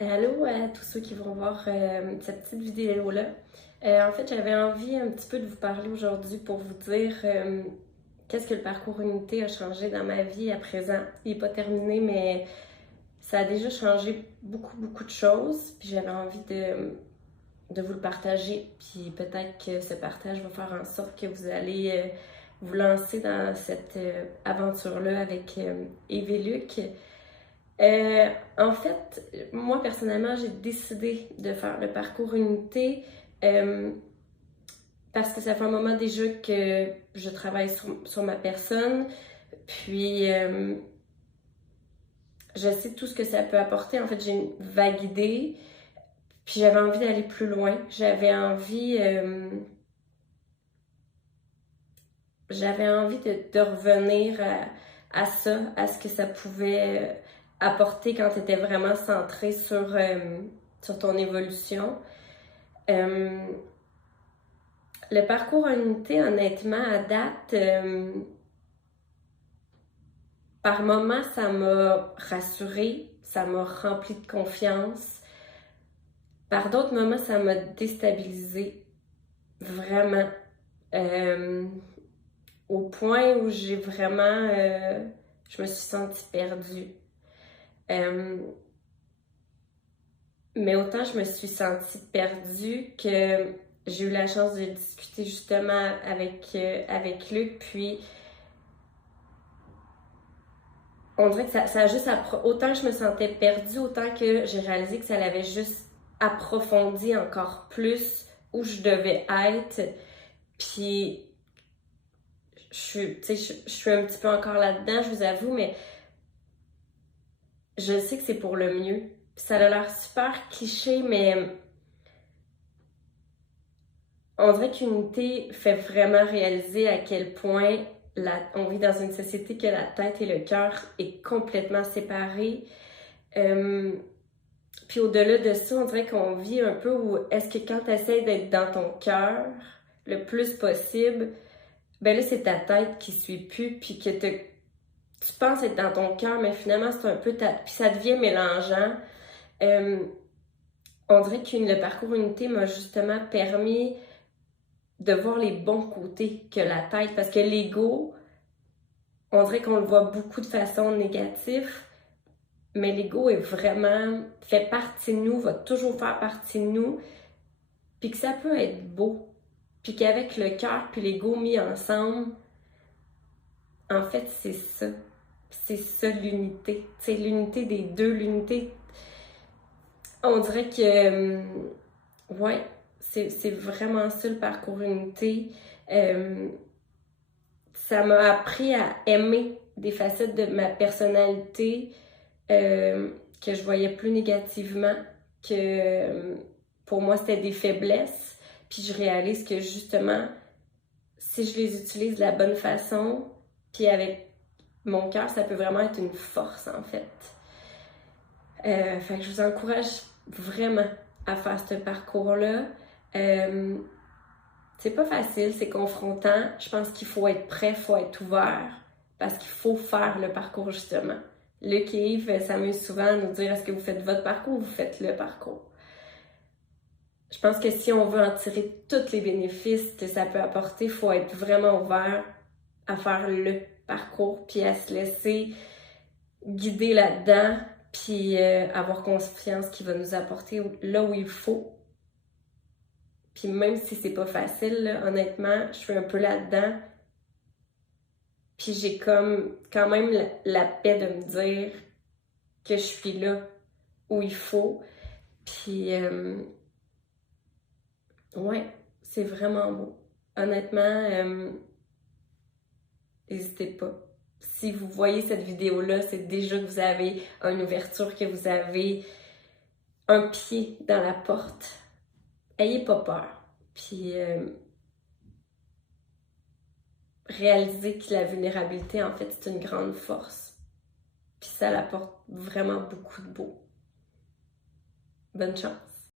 Allô à tous ceux qui vont voir cette petite vidéo-là. En fait, j'avais envie un petit peu de vous parler aujourd'hui pour vous dire qu'est-ce que le parcours Unité a changé dans ma vie à présent. Il n'est pas terminé, mais ça a déjà changé beaucoup de choses. Puis j'avais envie de vous le partager. Puis peut-être que ce partage va faire en sorte que vous allez vous lancer dans cette aventure-là avec Yves et Luc. En fait, moi personnellement, j'ai décidé de faire le parcours Unité euh, parce que ça fait un moment déjà que je travaille sur ma personne, puis je sais tout ce que ça peut apporter. En fait, j'ai une vague idée, puis j'avais envie d'aller plus loin. J'avais envie de revenir à ça, à ce que ça pouvait apporter quand tu étais vraiment centré sur ton évolution. Euh, le parcours en unité, honnêtement, à date, par moments, ça m'a rassurée, ça m'a rempli de confiance. Par d'autres moments, ça m'a déstabilisée, vraiment. Euh, Au point où je me suis sentie perdue. Euh, mais autant je me suis sentie perdue que j'ai eu la chance de discuter justement avec Luc, puis on dirait que ça a juste autant que je me sentais perdue, autant que j'ai réalisé que ça l'avait juste approfondi encore plus où je devais être. Puis je suis un petit peu encore là-dedans, je vous avoue, mais je sais que c'est pour le mieux. Puis ça a l'air super cliché, mais on dirait qu'Unité fait vraiment réaliser à quel point on vit dans une société que la tête et le cœur est complètement séparés. Euh, Puis au-delà de ça, on dirait qu'on vit un peu où est-ce que quand tu essaies d'être dans ton cœur le plus possible, ben là, c'est ta tête qui suit plus, puis que tu penses être dans ton cœur, mais finalement, c'est un peu puis ça devient mélangeant. Euh, on dirait que le parcours Unité m'a justement permis de voir les bons côtés que la tête, parce que l'ego, on dirait qu'on le voit beaucoup de façon négative, mais l'ego est vraiment, fait partie de nous, va toujours faire partie de nous, puis que ça peut être beau, puis qu'avec le cœur puis l'ego mis ensemble, en fait, c'est ça. C'est ça l'unité. C'est l'unité des deux, l'unité. On dirait que, ouais, c'est vraiment ça le parcours unité. Euh, Ça m'a appris à aimer des facettes de ma personnalité que je voyais plus négativement, que pour moi c'était des faiblesses. Puis je réalise que justement, si je les utilise de la bonne façon, puis avec mon cœur, ça peut vraiment être une force en fait. Fait que je vous encourage vraiment à faire ce parcours-là. Euh, c'est pas facile, c'est confrontant. Je pense qu'il faut être prêt, il faut être ouvert, parce qu'il faut faire le parcours justement. Luc et Yves s'amusent souvent à nous dire est-ce que vous faites votre parcours ou vous faites le parcours. Je pense que si on veut en tirer tous les bénéfices que ça peut apporter, il faut être vraiment ouvert à faire le parcours, puis à se laisser guider là-dedans, puis avoir confiance qu'il va nous apporter là où il faut. Puis même si c'est pas facile, là, honnêtement, je suis un peu là-dedans. Puis j'ai comme quand même la paix de me dire que je suis là où il faut. Puis ouais, c'est vraiment beau. Honnêtement, n'hésitez pas. Si vous voyez cette vidéo-là, c'est déjà que vous avez une ouverture, que vous avez un pied dans la porte. Ayez pas peur. Puis réalisez que la vulnérabilité, en fait, c'est une grande force. Puis ça apporte vraiment beaucoup de beau. Bonne chance!